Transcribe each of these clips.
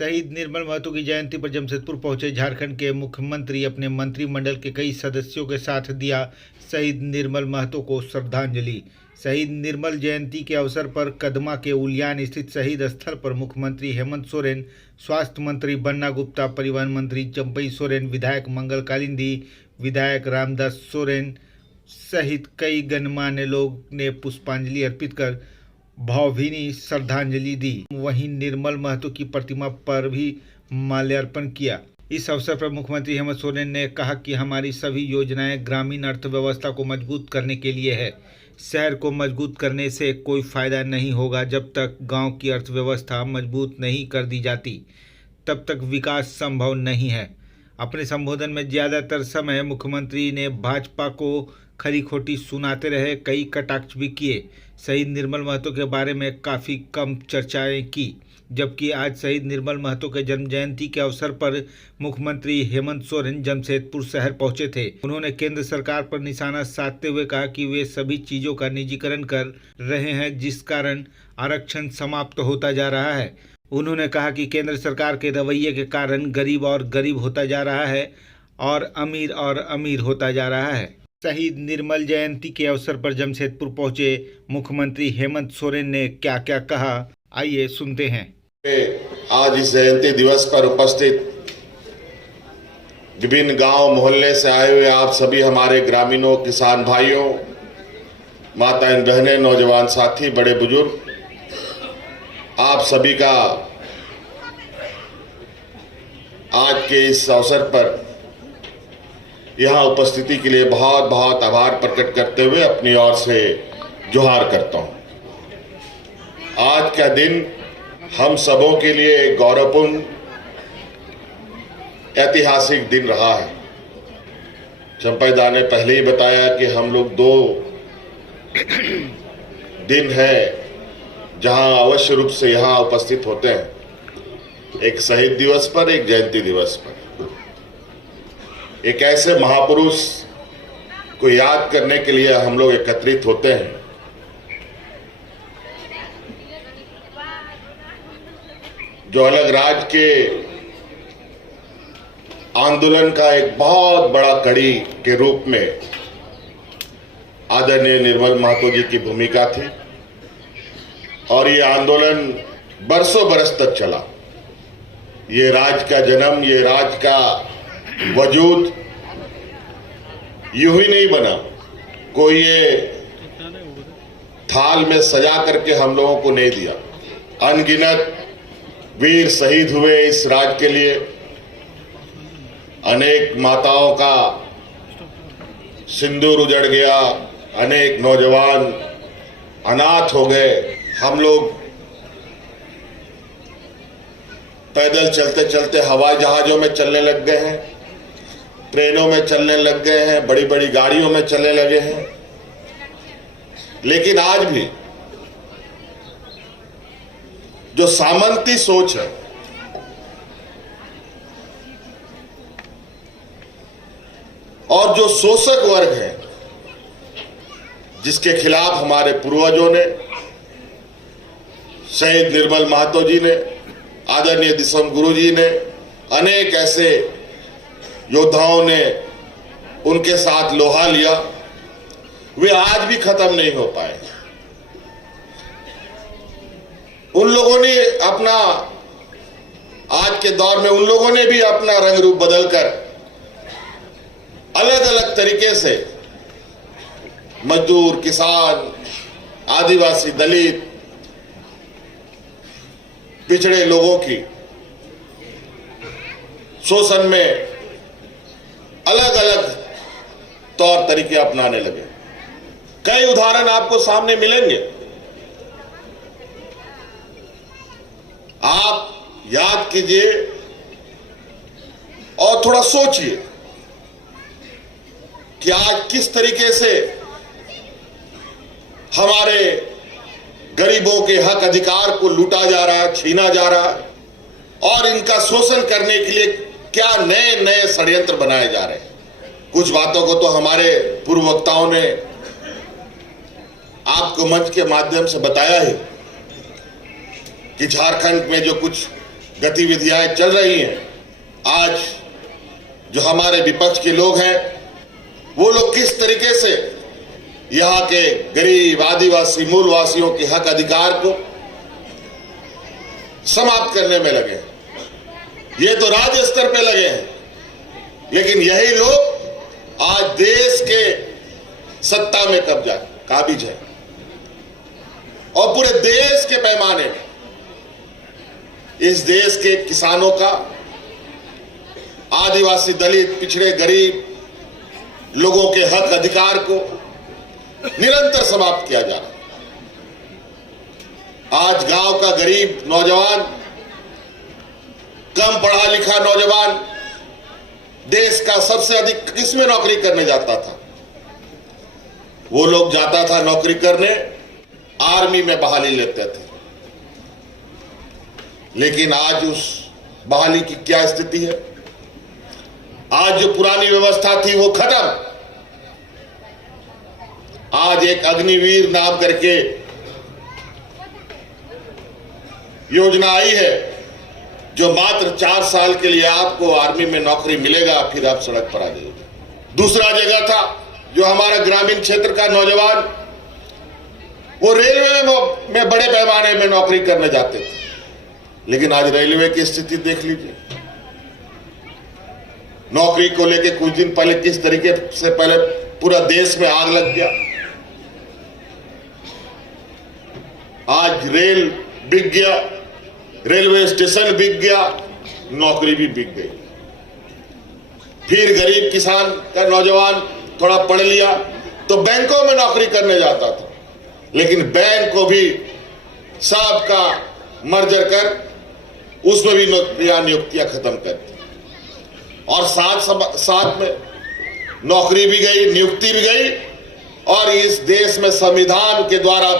शहीद निर्मल महतो की जयंती पर जमशेदपुर पहुंचे झारखंड के मुख्यमंत्री अपने मंत्रिमंडल के कई सदस्यों के साथ दिया शहीद निर्मल महतो को श्रद्धांजलि। शहीद निर्मल जयंती के अवसर पर कदमा के उलियान स्थित शहीद स्थल पर मुख्यमंत्री हेमंत सोरेन, स्वास्थ्य मंत्री बन्ना गुप्ता, परिवहन मंत्री चंपई सोरेन, विधायक मंगल कालिंदी, विधायक रामदास सोरेन सहित कई गणमान्य लोग ने पुष्पांजलि अर्पित कर भावभीनी श्रद्धांजलि दी। वहीं निर्मल महतो की प्रतिमा पर भी माल्यार्पण किया। इस अवसर पर मुख्यमंत्री हेमंत सोरेन ने कहा कि हमारी सभी योजनाएं ग्रामीण अर्थव्यवस्था को मजबूत करने के लिए है। शहर को मजबूत करने से कोई फायदा नहीं होगा। जब तक गांव की अर्थव्यवस्था मजबूत नहीं कर दी जाती तब तक विकास संभव नहीं है। अपने संबोधन में ज़्यादातर समय मुख्यमंत्री ने भाजपा को खरी खोटी सुनाते रहे, कई कटाक्ष भी किए। शहीद निर्मल महतो के बारे में काफ़ी कम चर्चाएं की, जबकि आज शहीद निर्मल महतो के जन्म जयंती के अवसर पर मुख्यमंत्री हेमंत सोरेन जमशेदपुर शहर पहुंचे थे। उन्होंने केंद्र सरकार पर निशाना साधते हुए कहा कि वे सभी चीज़ों का निजीकरण कर रहे हैं, जिस कारण आरक्षण समाप्त होता जा रहा है। उन्होंने कहा कि केंद्र सरकार के रवैये के कारण गरीब और गरीब होता जा रहा है और अमीर होता जा रहा है। शहीद निर्मल जयंती के अवसर पर जमशेदपुर पहुंचे मुख्यमंत्री हेमंत सोरेन ने क्या क्या कहा, आइए सुनते हैं। आज इस जयंती दिवस पर उपस्थित विभिन्न गांव मोहल्ले से आए हुए आप सभी हमारे ग्रामीणों, किसान भाइयों, माताएं बहनें, नौजवान साथी, बड़े बुजुर्ग, आप सभी का आज के इस अवसर पर यहाँ उपस्थिति के लिए बहुत बहुत आभार प्रकट करते हुए अपनी ओर से जोहार करता हूँ। आज का दिन हम सबों के लिए गौरवपूर्ण ऐतिहासिक दिन रहा है। चंपैदा ने पहले ही बताया कि हम लोग 2 दिन है जहां अवश्य रूप से यहाँ उपस्थित होते हैं, एक शहीद दिवस पर, एक जयंती दिवस पर। एक ऐसे महापुरुष को याद करने के लिए हम लोग एकत्रित होते हैं जो अलग राज्य के आंदोलन का एक बहुत बड़ा कड़ी के रूप में आदरणीय निर्मल महतो जी की भूमिका थी और ये आंदोलन बरसों बरस तक चला। ये राज्य का जन्म, ये राज्य का वजूद यूं ही नहीं बना। कोई ये थाल में सजा करके हम लोगों को नहीं दिया। अनगिनत वीर शहीद हुए इस राज्य के लिए। अनेक माताओं का सिंदूर उजड़ गया, अनेक नौजवान अनाथ हो गए। हम लोग पैदल चलते चलते हवाई जहाजों में चलने लग गए हैं, ट्रेनों में चलने लग गए हैं, बड़ी बड़ी गाड़ियों में चलने लगे हैं। लेकिन आज भी जो सामंती सोच है, और जो शोषक वर्ग है, जिसके खिलाफ हमारे पूर्वजों ने, शहीद निर्मल महतो जी ने, आदरणीय दिसम गुरु जी ने, अनेक ऐसे योद्धाओं ने उनके साथ लोहा लिया, वे आज भी खत्म नहीं हो पाए। उन लोगों ने अपना, आज के दौर में उन लोगों ने भी अपना रंग रूप बदलकर अलग अलग तरीके से मजदूर, किसान, आदिवासी, दलित, पिछड़े लोगों की शोषण में अलग अलग तौर तरीके अपनाने लगे। कई उदाहरण आपको सामने मिलेंगे। आप याद कीजिए और थोड़ा सोचिए कि आज किस तरीके से हमारे गरीबों के हक अधिकार को लूटा जा रहा है, छीना जा रहा है, और इनका शोषण करने के लिए क्या नए नए षड्यंत्र बनाए जा रहे हैं। कुछ बातों को तो हमारे पूर्व वक्ताओं ने आपको मंच के माध्यम से बताया ही कि झारखंड में जो कुछ गतिविधियां चल रही हैं, आज जो हमारे विपक्ष के लोग हैं वो लोग किस तरीके से यहाँ के गरीब आदिवासी मूलवासियों के हक अधिकार को समाप्त करने में लगे हैं। ये तो राज्य स्तर पे लगे हैं, लेकिन यही लोग आज देश के सत्ता में काबिज है और पूरे देश के पैमाने में इस देश के किसानों का, आदिवासी, दलित, पिछड़े, गरीब लोगों के हक अधिकार को निरंतर समाप्त किया जा रहा है। आज गांव का गरीब नौजवान, कम पढ़ा लिखा नौजवान देश का सबसे अधिक किसमें नौकरी करने जाता था? वो लोग जाता था नौकरी करने, आर्मी में बहाली लेते थे। लेकिन आज उस बहाली की क्या स्थिति है? आज जो पुरानी व्यवस्था थी वो खत्म। आज एक अग्निवीर नाम करके योजना आई है, जो मात्र 4 साल के लिए आपको आर्मी में नौकरी मिलेगा, फिर आप सड़क पर आ जाएंगे। दूसरा जगह था जो हमारा ग्रामीण क्षेत्र का नौजवान, वो रेलवे में बड़े पैमाने में नौकरी करने जाते थे। लेकिन आज रेलवे की स्थिति देख लीजिए। नौकरी को लेके कुछ दिन पहले किस तरीके से पहले पूरा देश में आग लग गया। आज रेल बिक गया, रेलवे स्टेशन बिक गया, नौकरी भी बिक गई। फिर गरीब किसान का नौजवान थोड़ा पढ़ लिया तो बैंकों में नौकरी करने जाता था, लेकिन बैंक को भी सबका मर्जर कर उसमें भी नियुक्तियां खत्म कर दी और साथ में नौकरी भी गई, नियुक्ति भी गई और इस देश में संविधान के द्वारा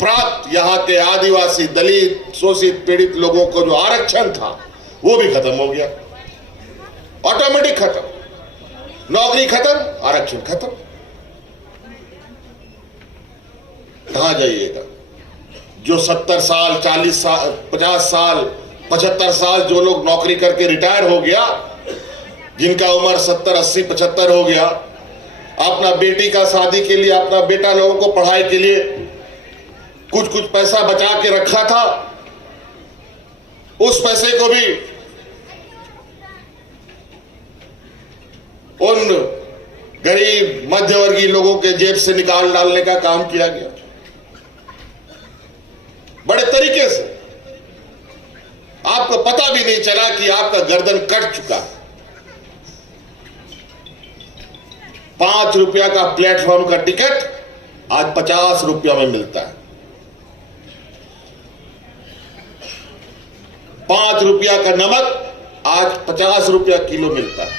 प्राप्त यहाँ के आदिवासी, दलित, शोषित, पीड़ित लोगों को जो आरक्षण था वो भी खत्म हो गया। ऑटोमेटिक खत्म, नौकरी खत्म, आरक्षण खत्म। कहां जाइएगा? जो 70 साल, 40 साल, 50 साल, 75 साल जो लोग नौकरी करके रिटायर हो गया, जिनका उम्र 70, 80, 75 हो गया, अपना बेटी का शादी के लिए, अपना बेटा लोगों को पढ़ाई के लिए कुछ पैसा बचा के रखा था, उस पैसे को भी उन गरीब मध्यवर्गीय लोगों के जेब से निकाल डालने का काम किया गया बड़े तरीके से। आपको पता भी नहीं चला कि आपका गर्दन कट चुका है। 5 रुपया का प्लेटफॉर्म का टिकट आज 50 रुपया में मिलता है। 5 रुपया का नमक आज 50 रुपया किलो मिलता है।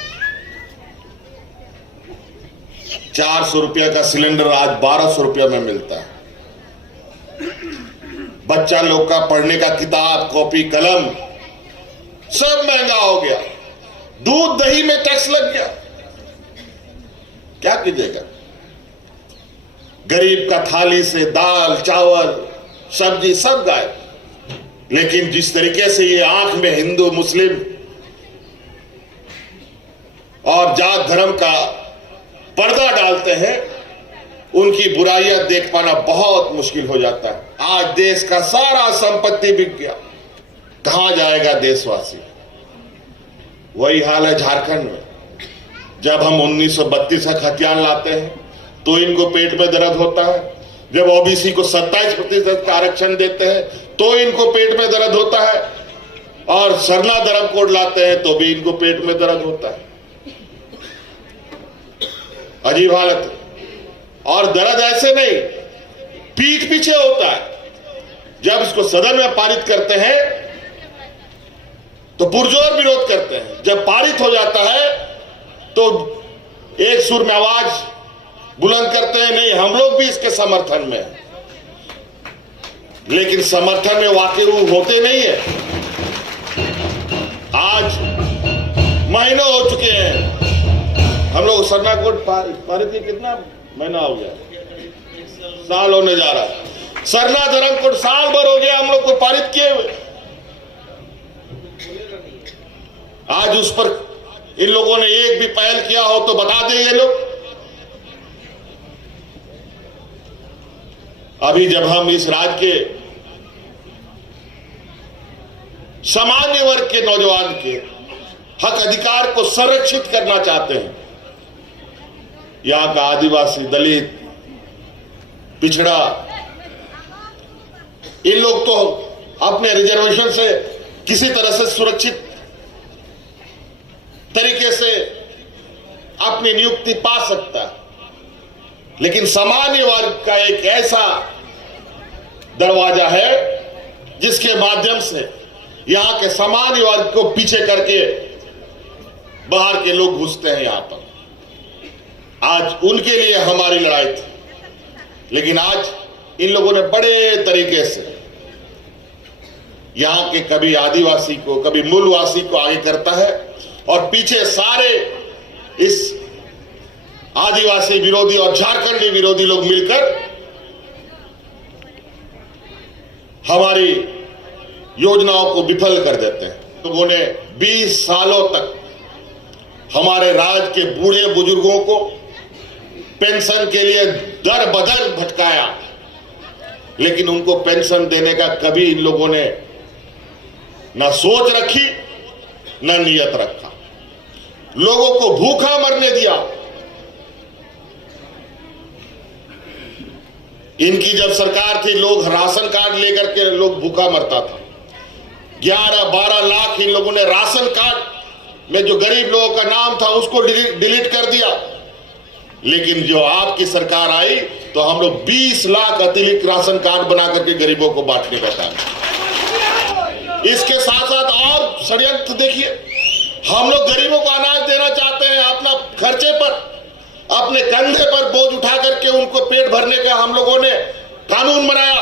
400 रुपया का सिलेंडर आज 1200 रुपया में मिलता है। बच्चा लोग का पढ़ने का किताब, कॉपी, कलम सब महंगा हो गया। दूध दही में टैक्स लग गया। क्या कीजिएगा? गरीब का थाली से दाल, चावल, सब्जी सब गायब। लेकिन जिस तरीके से ये आंख में हिंदू, मुस्लिम और जात धर्म का पर्दा डालते हैं, उनकी बुराइयां देख पाना बहुत मुश्किल हो जाता है। आज देश का सारा संपत्ति बिक गया, कहां जाएगा देशवासी? वही हाल है झारखंड में। जब हम 1932 का खतियान लाते हैं तो इनको पेट में दर्द होता है। जब ओबीसी को 27% का आरक्षण देते हैं तो इनको पेट में दर्द होता है, और सरना धर्म कोड लाते हैं तो भी इनको पेट में दर्द होता है। अजीब हालत है। और दर्द ऐसे नहीं, पीठ पीछे होता है। जब इसको सदन में पारित करते हैं तो पुरजोर विरोध करते हैं। जब पारित हो जाता है तो एक सुर में आवाज बुलंद करते हैं, नहीं हम लोग भी इसके समर्थन में हैं। लेकिन समर्थन में वाकई होते नहीं है। आज महीनों हो चुके हैं, हम लोग सरना कोड पारित कितना महीना हो गया? साल होने जा रहा है। सरना धर्म कोड साल भर हो गया हम लोग को पारित किए हुए। आज उस पर इन लोगों ने एक भी पहल किया हो तो बता दें ये लोग। अभी जब हम इस राज्य के सामान्य वर्ग के नौजवान के हक अधिकार को संरक्षित करना चाहते हैं, यहां का आदिवासी, दलित, पिछड़ा, इन लोग तो अपने रिजर्वेशन से किसी तरह से सुरक्षित तरीके से अपनी नियुक्ति पा सकता है, लेकिन सामान्य वर्ग का एक ऐसा दरवाजा है जिसके माध्यम से यहां के सामान्य वर्ग को पीछे करके बाहर के लोग घुसते हैं यहां पर। आज उनके लिए हमारी लड़ाई थी, लेकिन आज इन लोगों ने बड़े तरीके से यहां के कभी आदिवासी को, कभी मूलवासी को आगे करता है और पीछे सारे इस आदिवासी विरोधी और झारखंडी विरोधी लोग मिलकर हमारी योजनाओं को विफल कर देते हैं। लोगों ने 20 सालों तक हमारे राज्य के बूढ़े बुजुर्गों को पेंशन के लिए दर बदर भटकाया, लेकिन उनको पेंशन देने का कभी इन लोगों ने ना सोच रखी ना नियत रखा। लोगों को भूखा मरने दिया। इनकी जब सरकार थी, लोग राशन कार्ड लेकर के लोग भूखा मरता था। 11-12 लाख इन लोगों ने राशन कार्ड में जो गरीब लोगों का नाम था उसको डिलीट कर दिया। लेकिन जो आपकी सरकार आई तो हम लोग 20 लाख अतिरिक्त राशन कार्ड बना करके गरीबों को बांटने का काम। इसके साथ साथ और षड्यंत्र देखिए, हम लोग गरीबों को अनाज देना चाहते हैं, अपना खर्चे पर, अपने कंधे पर बोझ उठा करके उनको पेट भरने का हम लोगों ने कानून बनाया।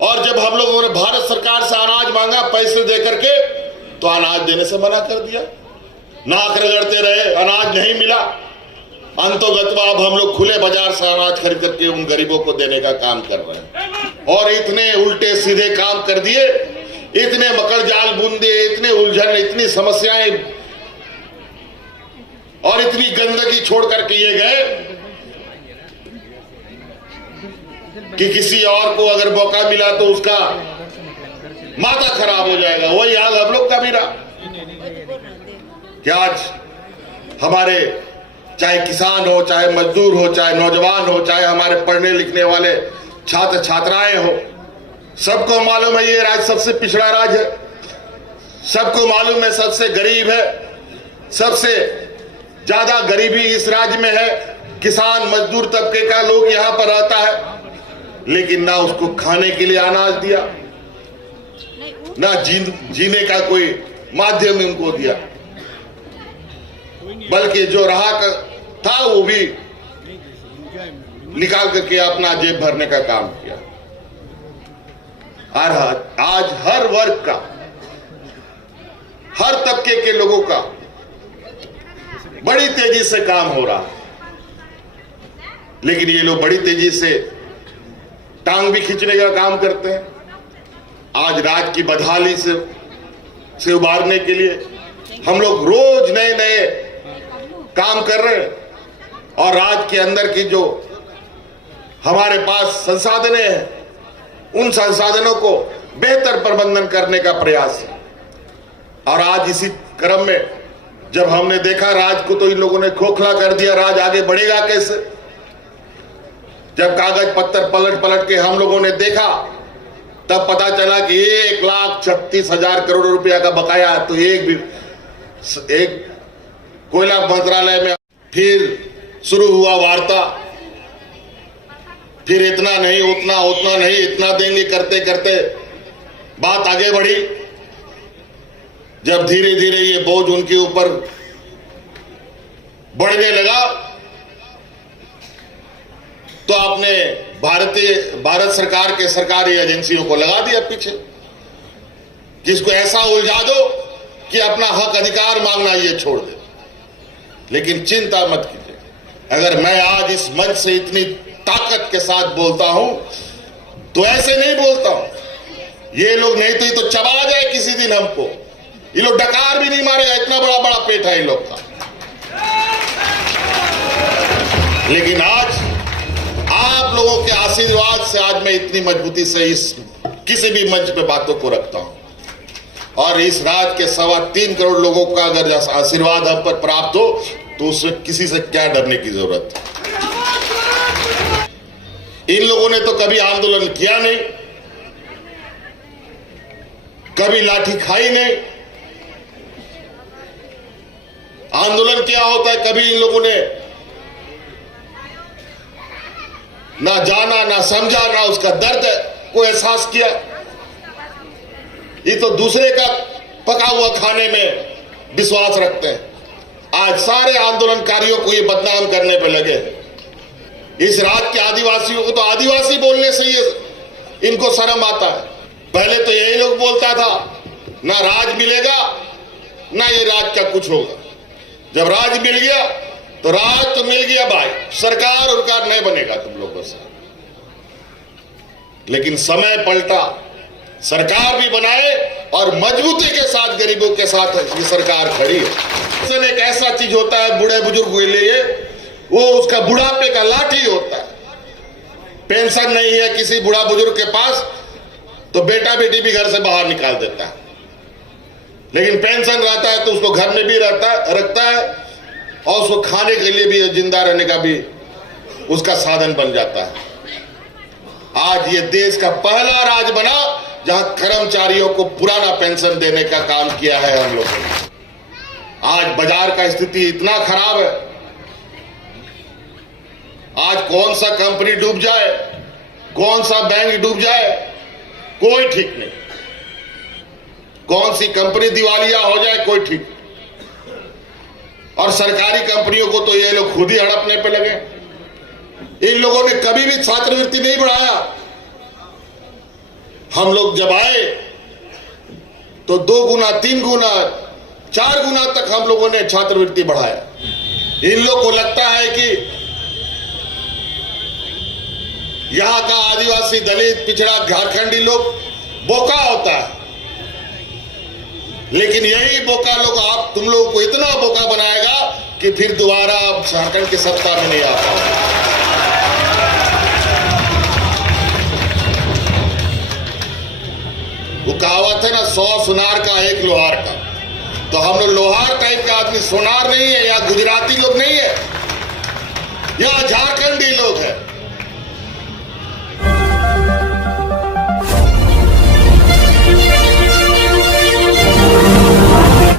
और जब हम लोगों ने भारत सरकार से अनाज मांगा पैसे दे करके, तो अनाज देने से मना कर दिया। नाक रगड़ते रहे, अनाज नहीं मिला। अंतोगत्वा अब हम लोग खुले बाजार से अनाज खरीद करके उन गरीबों को देने का काम कर रहे हैं। और इतने उल्टे सीधे काम कर दिए, इतने मकर जाल बुन दिए, इतने उलझन, इतनी समस्याएं और इतनी गंदगी छोड़ करके ये गए कि किसी और को अगर मौका मिला तो उसका माथा खराब हो जाएगा। वही हाल हम लोग का भी रहा कि आज हमारे चाहे किसान हो, चाहे मजदूर हो, चाहे नौजवान हो, चाहे हमारे पढ़ने लिखने वाले छात्र छात्राएं हो, सबको मालूम है ये राज्य सबसे पिछड़ा राज्य है। सबको मालूम है सबसे गरीब है, सबसे ज्यादा गरीबी इस राज्य में है। किसान मजदूर तबके का लोग यहां पर रहता है, लेकिन ना उसको खाने के लिए अनाज दिया, ना जीने का कोई माध्यम उनको दिया, बल्कि जो रहा था वो भी निकाल करके अपना जेब भरने का काम किया। आज हर वर्ग का, हर तबके के लोगों का बड़ी तेजी से काम हो रहा है, लेकिन ये लोग बड़ी तेजी से टांग भी खींचने का काम करते हैं। आज राज्य की बदहाली से उबारने के लिए हम लोग रोज नए नए काम कर रहे हैं, और राज्य के अंदर की जो हमारे पास संसाधन हैं, उन संसाधनों को बेहतर प्रबंधन करने का प्रयास है। और आज इसी क्रम में जब हमने देखा राज्य को, तो इन लोगों ने खोखला कर दिया। राज्य आगे बढ़ेगा कैसे? जब कागज पत्तर पलट पलट के हम लोगों ने देखा, तब पता चला कि 1,36,000 करोड़ रुपया का बकाया। तो एक कोयला मंत्रालय में फिर शुरू हुआ वार्ता, फिर इतना नहीं, उतना नहीं, इतना देंगे करते करते बात आगे बढ़ी। जब धीरे धीरे ये बोझ उनके ऊपर बढ़ने लगा, तो आपने भारत सरकार के सरकारी एजेंसियों को लगा दिया पीछे, जिसको ऐसा उलझा दो कि अपना हक अधिकार मांगना ये छोड़ दे। लेकिन चिंता मत कीजिए, अगर मैं आज इस मंच से इतनी ताकत के साथ बोलता हूं तो ऐसे नहीं बोलता हूं। ये लोग नहीं तो चबा जाए किसी दिन हमको, ये लोग डकार भी नहीं मारेगा, इतना बड़ा बड़ा पेट है इन लोग का। लेकिन आज आप लोगों के आशीर्वाद से आज मैं इतनी मजबूती से इस किसी भी मंच पे बातों को रखता हूं, और इस राज्य के 3.25 करोड़ लोगों का अगर आशीर्वाद हम पर प्राप्त हो तो उसमें किसी से क्या डरने की जरूरत है। इन लोगों ने तो कभी आंदोलन किया नहीं, कभी लाठी खाई नहीं। आंदोलन क्या होता है कभी इन लोगों ने ना जाना, ना समझा, ना उसका दर्द को एहसास किया। ये तो दूसरे का पका हुआ खाने में विश्वास रखते हैं। आज सारे आंदोलनकारियों को ये बदनाम करने पे लगे। इस राज्य के आदिवासियों को तो आदिवासी बोलने से ये इनको शर्म आता है। पहले तो यही लोग बोलता था ना राज मिलेगा ना ये राज का कुछ होगा। जब राज मिल गया तो राज तो मिल गया भाई, सरकार उरकार नहीं बनेगा तुम लोगों से। लेकिन समय पलटा, सरकार भी बनाए और मजबूती के साथ गरीबों के साथ ये सरकार खड़ी है। पेंशन एक ऐसा चीज होता है बूढ़े बुजुर्ग के लिए, वो उसका बुढ़ापे का लाठी होता है। पेंशन नहीं है किसी बूढ़ा बुजुर्ग के पास तो बेटा बेटी भी घर से बाहर निकाल देता है, लेकिन पेंशन रहता है तो उसको घर में भी रखता है और उसको खाने के लिए भी, जिंदा रहने का भी उसका साधन बन जाता है। आज ये देश का पहला राज्य बना जहां कर्मचारियों को पुराना पेंशन देने का काम किया है हम लोगों ने। आज बाजार का स्थिति इतना खराब है, आज कौन सा कंपनी डूब जाए, कौन सा बैंक डूब जाए, कोई ठीक नहीं। कौन सी कंपनी दिवालिया हो जाए, कोई ठीक। और सरकारी कंपनियों को तो ये लोग खुद ही हड़पने पे लगे। इन लोगों ने कभी भी छात्रवृत्ति नहीं बढ़ाया। हम लोग जब आए तो 2 गुना, 3 गुना, 4 गुना तक हम लोगों ने छात्रवृत्ति बढ़ाया। इन लोग को लगता है कि यहां का आदिवासी, दलित, पिछड़ा, झारखंडी लोग बोका होता है, लेकिन यही बोका लोग तुम लोगों को इतना बोका बनाएगा कि फिर दोबारा आप झारखंड की सत्ता में नहीं आ पाओगे। वो कहावत है ना, 100 सुनार का 1 लोहार का। तो हम लोग लोहार टाइप का आदमी, सोनार नहीं है, या गुजराती लोग नहीं है, या झारखंडी लोग हैं।